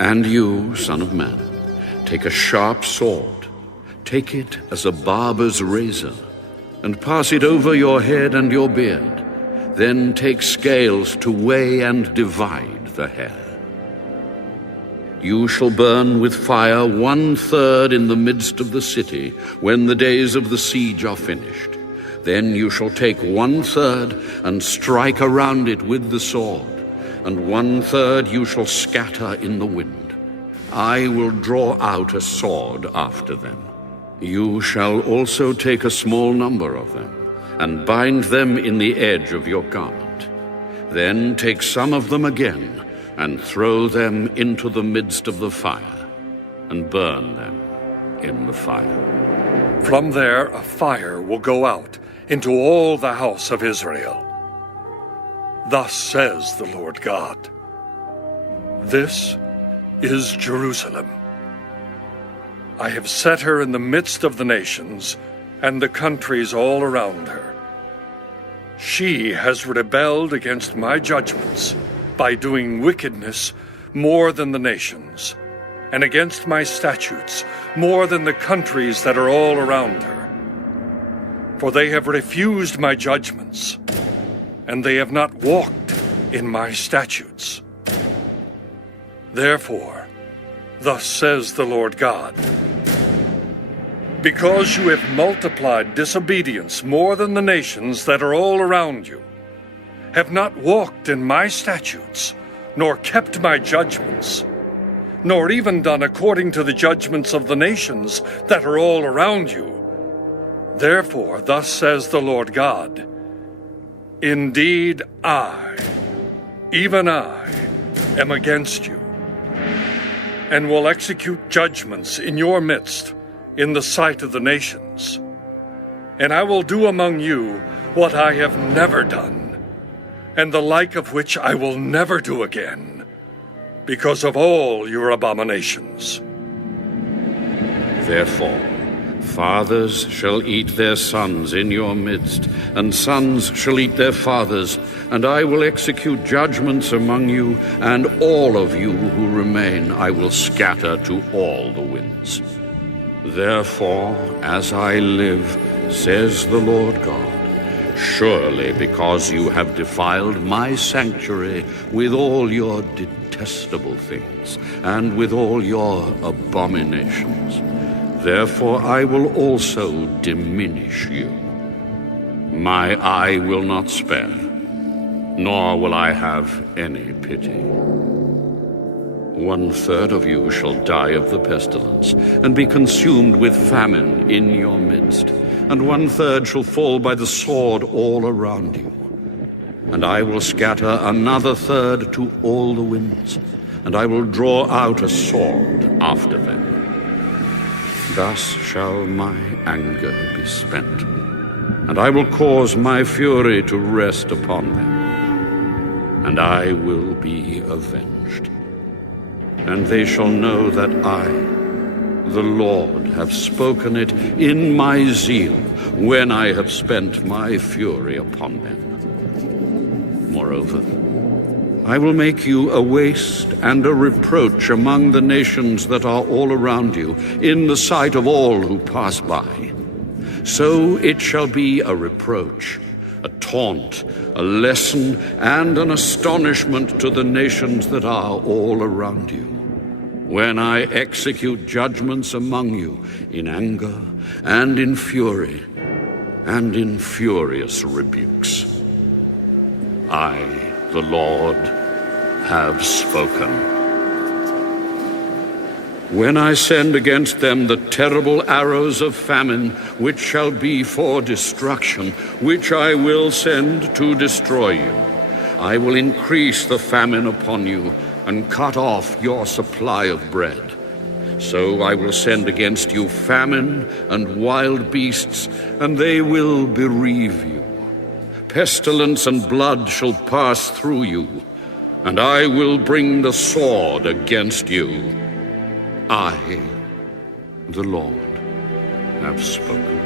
And you, son of man, take a sharp sword, take it as a barber's razor, and pass it over your head and your beard. Then take scales to weigh and divide the hair. You shall burn with fire 1/3 in the midst of the city when the days of the siege are finished. Then you shall take 1/3 and strike around it with the sword, and 1/3 you shall scatter in the wind. I will draw out a sword after them. You shall also take a small number of them, and bind them in the edge of your garment. Then take some of them again, and throw them into the midst of the fire, and burn them in the fire. From there a fire will go out into all the house of Israel. Thus says the Lord God. This is Jerusalem. I have set her in the midst of the nations and the countries all around her. She has rebelled against my judgments by doing wickedness more than the nations, and against my statutes more than the countries that are all around her. For they have refused my judgments, and they have not walked in my statutes. Therefore, thus says the Lord God, because you have multiplied disobedience more than the nations that are all around you, have not walked in my statutes, nor kept my judgments, nor even done according to the judgments of the nations that are all around you, therefore, thus says the Lord God, indeed I, even I, am against you, and will execute judgments in your midst in the sight of the nations. And I will do among you what I have never done, and the like of which I will never do again, because of all your abominations. Therefore, fathers shall eat their sons in your midst, and sons shall eat their fathers, and I will execute judgments among you, and all of you who remain I will scatter to all the winds. Therefore, as I live, says the Lord God, surely because you have defiled my sanctuary with all your detestable things, and with all your abominations, therefore I will also diminish you. My eye will not spare, nor will I have any pity. 1/3 of you shall die of the pestilence, and be consumed with famine in your midst, and 1/3 shall fall by the sword all around you. And I will scatter another 1/3 to all the winds, and I will draw out a sword after them. Thus shall my anger be spent, and I will cause my fury to rest upon them, and I will be avenged. And they shall know that I, the Lord, have spoken it in my zeal, when I have spent my fury upon them. Moreover, I will make you a waste and a reproach among the nations that are all around you, in the sight of all who pass by. So it shall be a reproach, a taunt, a lesson, and an astonishment to the nations that are all around you, when I execute judgments among you in anger and in fury and in furious rebukes. I, the Lord, have spoken. When I send against them the terrible arrows of famine, which shall be for destruction, which I will send to destroy you, I will increase the famine upon you and cut off your supply of bread. So I will send against you famine and wild beasts, and they will bereave you. Pestilence and blood shall pass through you, and I will bring the sword against you. I, the Lord, have spoken.